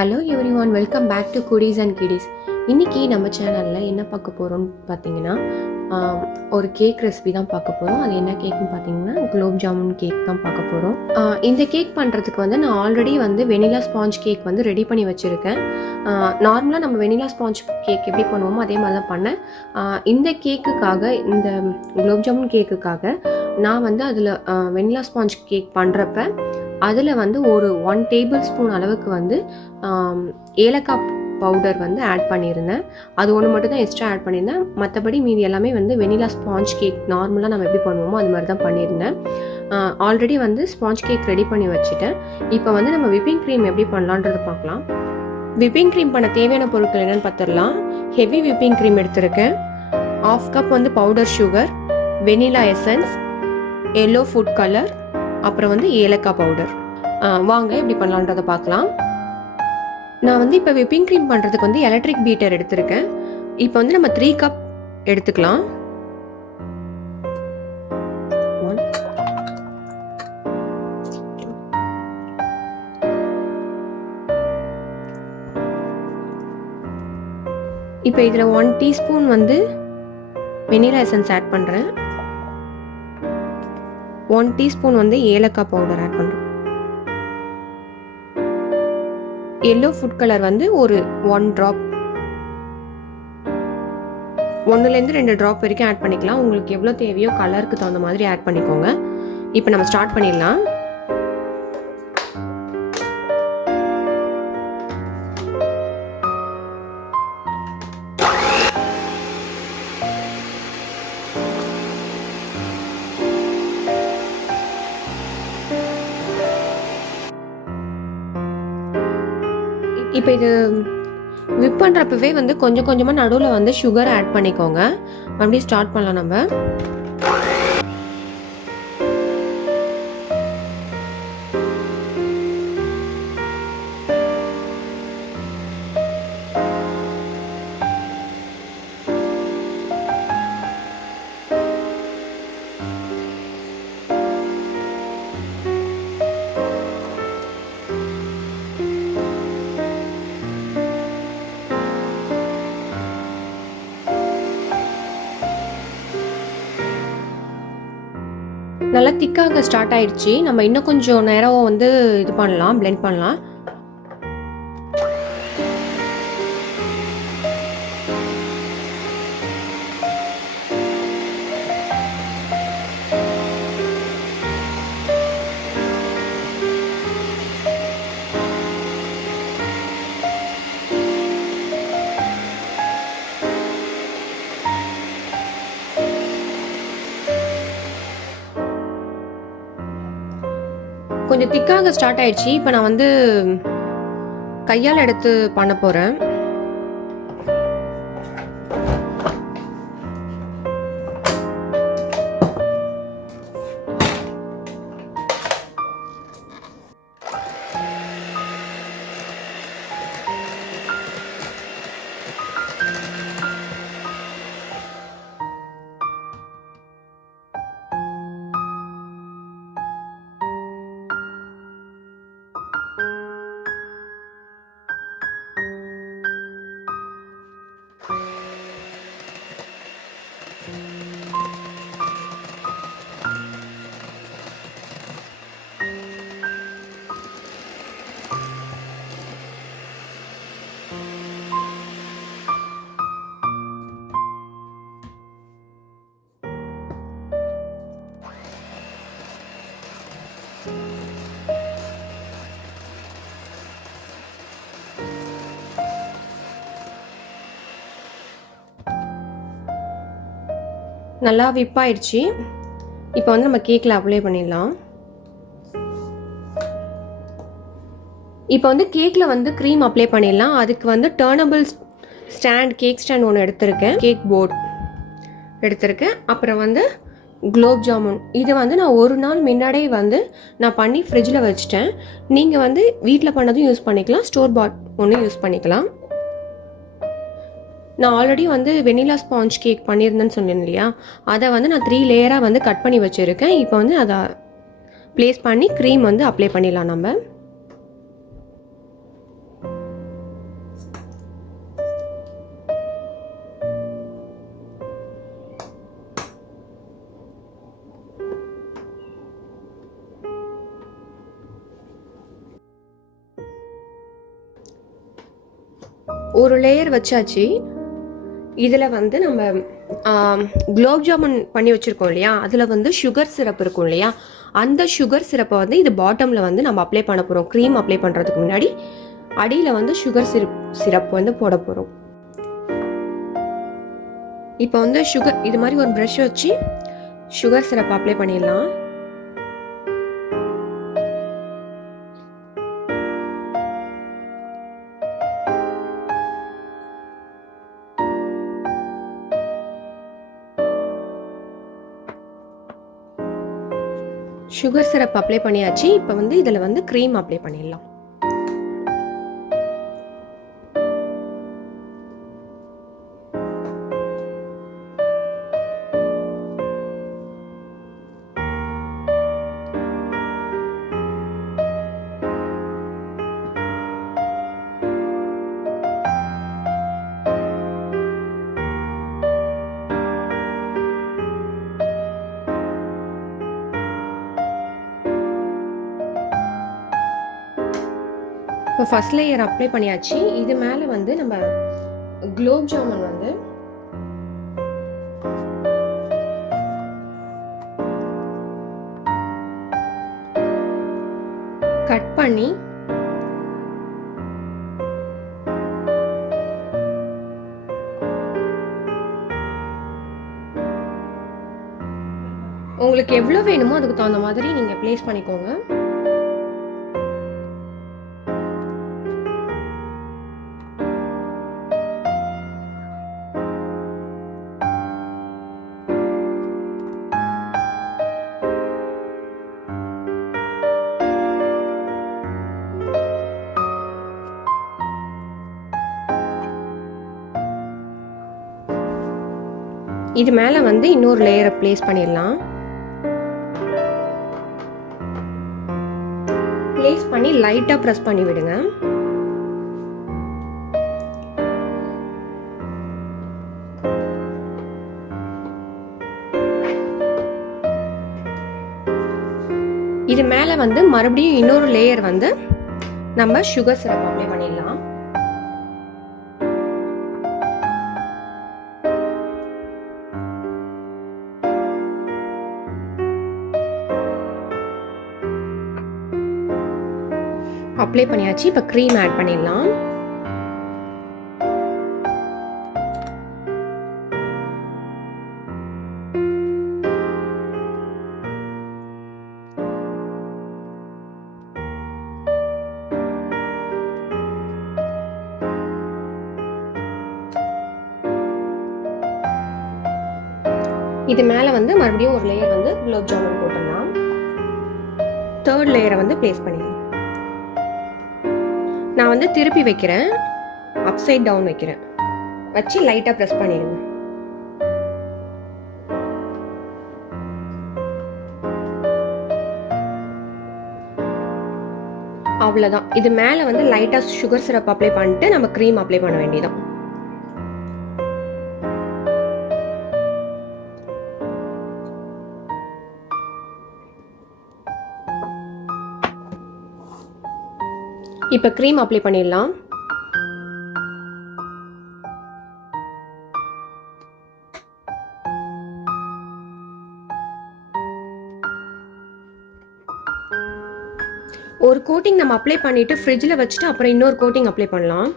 Hello everyone, welcome back to cuties and kiddies. இன்றைக்கி நம்ம சேனலில் என்ன பார்க்க போகிறோம்னு பார்த்தீங்கன்னா, ஒரு கேக் ரெசிபி தான் பார்க்க போகிறோம். அது என்ன கேக்னு பார்த்தீங்கன்னா, குலோப் ஜாமுன் கேக் தான் பார்க்க போகிறோம். இந்த கேக் பண்ணுறதுக்கு நான் already vanilla sponge cake ready பண்ணி வச்சுருக்கேன். நார்மலாக நம்ம வெனிலா ஸ்பாஞ்ச் கேக் எப்படி பண்ணுவோமோ அதே மாதிரி தான் பண்ணேன். இந்த கேக்குக்காக, இந்த குலோப் ஜாமுன் கேக்குக்காக நான் அதில் வெனிலா ஸ்பாஞ்ச் கேக் பண்ணுறப்ப அதில் ஒரு 1 டேபிள் ஸ்பூன் அளவுக்கு ஏலக்காய் பவுடர் ஆட் பண்ணியிருந்தேன். அது ஒன்று மட்டும் தான் எக்ஸ்ட்ரா ஆட் பண்ணியிருந்தேன். மற்றபடி மீதி எல்லாமே வெனிலா ஸ்பாஞ்ச் கேக் நார்மலாக நம்ம எப்படி பண்ணுவோமோ அது மாதிரி தான் பண்ணியிருந்தேன். ஆல்ரெடி ஸ்பாஞ்ச் கேக் ரெடி பண்ணி வச்சுட்டேன். இப்போ நம்ம விப்பிங் க்ரீம் எப்படி பண்ணலான்றதை பார்க்கலாம். விப்பிங் க்ரீம் பண்ண தேவையான பொருட்கள் என்னென்னு பார்த்துடலாம். ஹெவி விப்பிங் க்ரீம் எடுத்திருக்கேன். 1/2 cup powder sugar, vanilla essence, yellow food colour, அப்புறம் ஏலக்காய் பவுடர். வாங்க எப்படி பண்ணலான்றதை பார்க்கலாம். நான் இப்போ விப்பிங் க்ரீம் பண்ணுறதுக்கு எலக்ட்ரிக் பீட்டர் எடுத்திருக்கேன். இப்போ நம்ம 3 கப் எடுத்துக்கலாம். இப்போ இதில் 1 டீஸ்பூன் வெனிலா எசன்ஸ் ஆட் பண்ணுறேன். 1 டீஸ்பூன் ஏலக்காய் பவுடர் ஆட் பண்ணுறேன். எல்லோ ஃபுட் கலர் ஒரு 1 ட்ராப், 1லேருந்து 2 ட்ராப் வரைக்கும் ஆட் பண்ணிக்கலாம். உங்களுக்கு எவ்வளோ தேவையோ கலருக்கு தகுந்த மாதிரி ஆட் பண்ணிக்கோங்க. இப்போ நம்ம ஸ்டார்ட் பண்ணிடலாம். இப்போ இது விப் பண்ணுறப்பவே கொஞ்சம் கொஞ்சமாக நடுவில் சுகர் ஆட் பண்ணிக்கோங்க. அப்படியே ஸ்டார்ட் பண்ணலாம் நம்ம. நல்லா திக்காக ஸ்டார்ட் ஆயிடுச்சு. நம்ம இன்னும் கொஞ்சம் நேரம் இது பண்ணலாம், பிளெண்ட் பண்ணலாம். கொஞ்சம் திக்காக ஸ்டார்ட் ஆயிடுச்சு. இப்போ நான் கையால் எடுத்து பண்ண போகிறேன். நல்லா விப் ஆயிடுச்சு. இப்போ நம்ம கேக்கில் அப்ளை பண்ணிடலாம். இப்போ கேக்கில் க்ரீம் அப்ளை பண்ணிடலாம். அதுக்கு டர்னபிள் ஸ்டாண்ட், கேக் ஸ்டாண்ட் ஒன்று எடுத்திருக்கேன். கேக் போர்ட் எடுத்திருக்கேன். அப்புறம் குலோப் ஜாமுன். இது நான் ஒரு நாள் முன்னாடியே நான் பண்ணி ஃப்ரிட்ஜில் வச்சுட்டேன். நீங்கள் வீட்டில் பண்ணதும் யூஸ் பண்ணிக்கலாம், ஸ்டோர் பாட் ஒன்று யூஸ் பண்ணிக்கலாம். நான் ஆல்ரெடி வெனிலா ஸ்பாஞ்ச் கேக் பண்ணியிருந்தேன்னு சொன்னேன் இல்லையா, அதை நான் 3 லேயராக கட் பண்ணி வச்சுருக்கேன். இப்போ அதை ப்ளேஸ் பண்ணி க்ரீம் அப்ளை பண்ணிடலாம் நம்ம. ஒரு லேயர் வச்சாச்சு. இதில் வந்து நம்ம குலோப் ஜாமுன் பண்ணி வச்சுருக்கோம் இல்லையா, அதில் வந்து சுகர் சிரப் இருக்கும் இல்லையா, அந்த சுகர் சிரப்பை வந்து இது பாட்டமில் வந்து நம்ம அப்ளை பண்ண போகிறோம். க்ரீம் அப்ளை பண்ணுறதுக்கு முன்னாடி அடியில் வந்து சுகர் சிரப் வந்து போட போகிறோம். இப்போ வந்து இது மாதிரி ஒரு ப்ரஷ் வச்சு சுகர் சிரப் அப்ளை பண்ணிடலாம். சுகர் சிரப் அப்ளை பண்ணியாச்சு. இப்போ வந்து இதில் வந்து க்ரீம் அப்ளை பண்ணிடலாம். இப்போ ஃபர்ஸ்ட் லேயர் அப்ளை பண்ணியாச்சு. இது மேலே வந்து நம்ம குலோப் ஜாமுன் வந்து கட் பண்ணி உங்களுக்கு எவ்வளோ வேணுமோ அதுக்கு தகுந்த மாதிரி நீங்கள் ப்ளேஸ் பண்ணிக்கோங்க. இது மேலே வந்து இன்னொரு லேயரை ப்ளேஸ் பண்ணிடலாம். ப்ளேஸ் பண்ணி லைட்டாக ப்ரெஸ் பண்ணி விடுங்க. இது மேலே வந்து மறுபடியும் இன்னொரு லேயர் வந்து நம்ம சுகர் சிரப் அப்ளை பண்ணிடலாம். அப்ளை பண்ணியாச்சு. இப்போ க்ரீம் ஆட் பண்ணிடலாம். இது மேலே வந்து மறுபடியும் ஒரு லேயர் வந்து குலோப் ஜாமுன் போட்டுடலாம். தேர்ட் லேயரை வந்து ப்ளேஸ் பண்ணிடலாம். நான் வந்து திருப்பி வைக்கிறேன், அப்சைட் டவுன் வைக்கிறேன். வச்சு லைட்டாக ப்ரெஸ் பண்ணிடுங்க. அவ்வளோதான். இது மேலே வந்து லைட்டாக சுகர் சிரப் அப்ளை பண்ணிட்டு நம்ம க்ரீம் அப்ளை பண்ண வேண்டியதான். இப்போ க்ரீம் அப்ளை பண்ணிடலாம். ஒரு கோட்டிங் நம்ம அப்ளை பண்ணிட்டு ஃப்ரிட்ஜில் வச்சுட்டு அப்புறம் இன்னொரு கோட்டிங் அப்ளை பண்ணலாம்.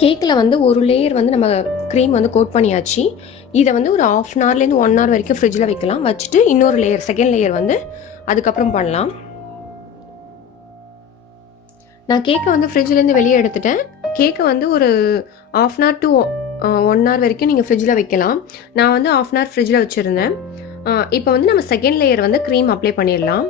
கேக்கில் வந்து ஒரு லேயர் வந்து நம்ம க்ரீம் வந்து கோட் பண்ணியாச்சு. இதை வந்து ஒரு 1/2 hourலேருந்து 1 hour வரைக்கும் ஃப்ரிட்ஜில் வைக்கலாம். வச்சுட்டு இன்னொரு லேயர் செகண்ட் லேயர் வந்து அதுக்கப்புறம் பண்ணலாம். நான் கேக்கை வந்து ஃப்ரிட்ஜ்லேருந்து வெளியே எடுத்துட்டேன். கேக்கை வந்து ஒரு 1/2 hour to 1 hour வரைக்கும் நீங்கள் ஃப்ரிட்ஜில் வைக்கலாம். நான் வந்து 1/2 hour ஃப்ரிட்ஜில் வச்சுருந்தேன். இப்போ வந்து நம்ம செகண்ட் லேயர் வந்து க்ரீம் அப்ளை பண்ணிடலாம்.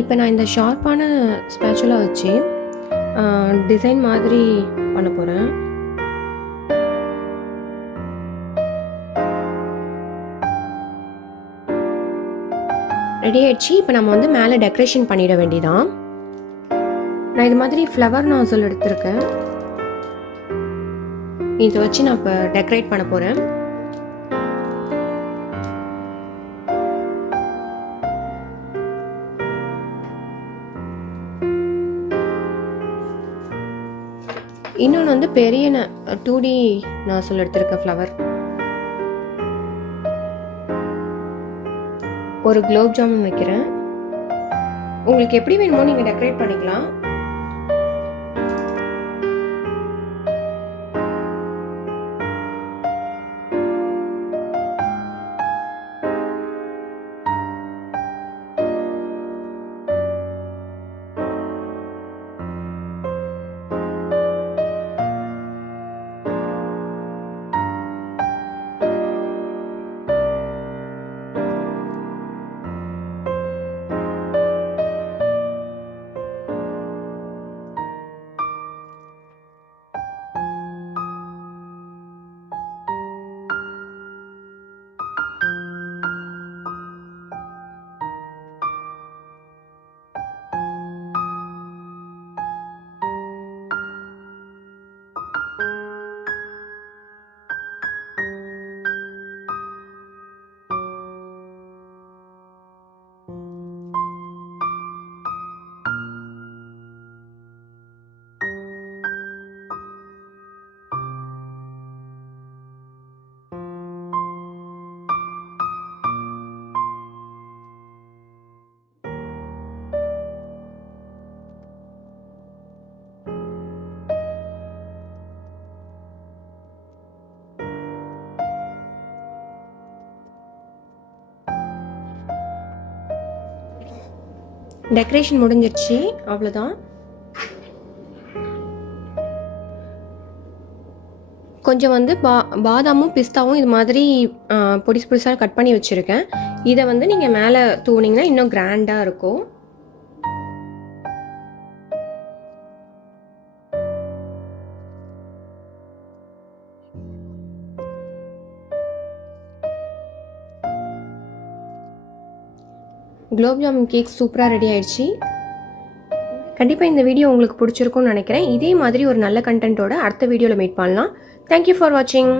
இப்போ நான் இந்த ஷார்ப்பான ஸ்பேச்சுலா வச்சு டிசைன் மாதிரி பண்ண போகிறேன். ரெடி ஆயிடுச்சு. இப்போ நம்ம வந்து மேலே டெக்கரேஷன் பண்ணிட வேண்டியதான். நான் இது மாதிரி ஃப்ளவர் நாசல் எடுத்திருக்கேன். இதை வச்சு நான் இப்போ டெக்கரேட் பண்ண போகிறேன். இன்னொன்று வந்து பெரிய 2D நாசல் எடுத்திருக்கேன் ஃப்ளவர். ஒரு குலோப் ஜாமுன் வைக்கிறேன். உங்களுக்கு எப்படி வேணுமோ நீங்கள் டெக்கரேட் பண்ணிக்கலாம். டெக்கரேஷன் முடிஞ்சிருச்சு. அவ்வளோதான். கொஞ்சம் வந்து பாதாமும் பிஸ்தாவும் இது மாதிரி பொடிசு பொடிசாக கட் பண்ணி வச்சுருக்கேன். இதை வந்து நீங்கள் மேலே தூவினீங்கன்னா இன்னும் கிராண்டாக இருக்கும். குலோப் ஜாமுன் கேக் சூப்பராக ரெடி ஆயிடுச்சு. கண்டிப்பாக இந்த வீடியோ உங்களுக்கு பிடிச்சிருக்கும்னு நினைக்கிறேன். இதே மாதிரி ஒரு நல்ல கண்டென்ட்டோட அடுத்த வீடியோவில் மீட் பண்ணலாம். தேங்க்யூ ஃபார் வாட்சிங்.